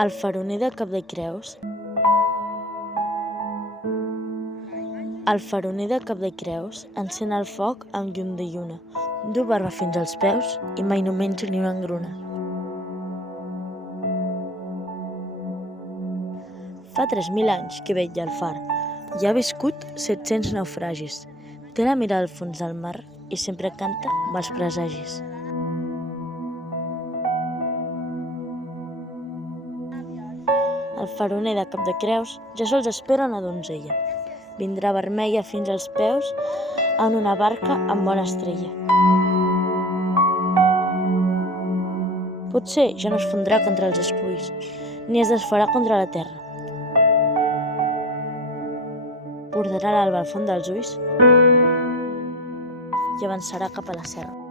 El faroner de Capdecreus. El faroner de Capdecreus encén el foc amb llum de lluna, du barba fins als peus i mai no menja ni una engruna. Fa 3.000 anys que vetlla al far i ha viscut 700 naufragis. Té la mirada al fons del mar i sempre canta amb els presagis. El faroner de Capdecreus ja sols espera una donzella. Vindrà vermella fins als peus en una barca amb bona estrella. Potser ja no es fondrà contra els esculls, ni es desfarà contra la terra. Bordarà l'alba al fons dels ulls i avançarà cap a la serra.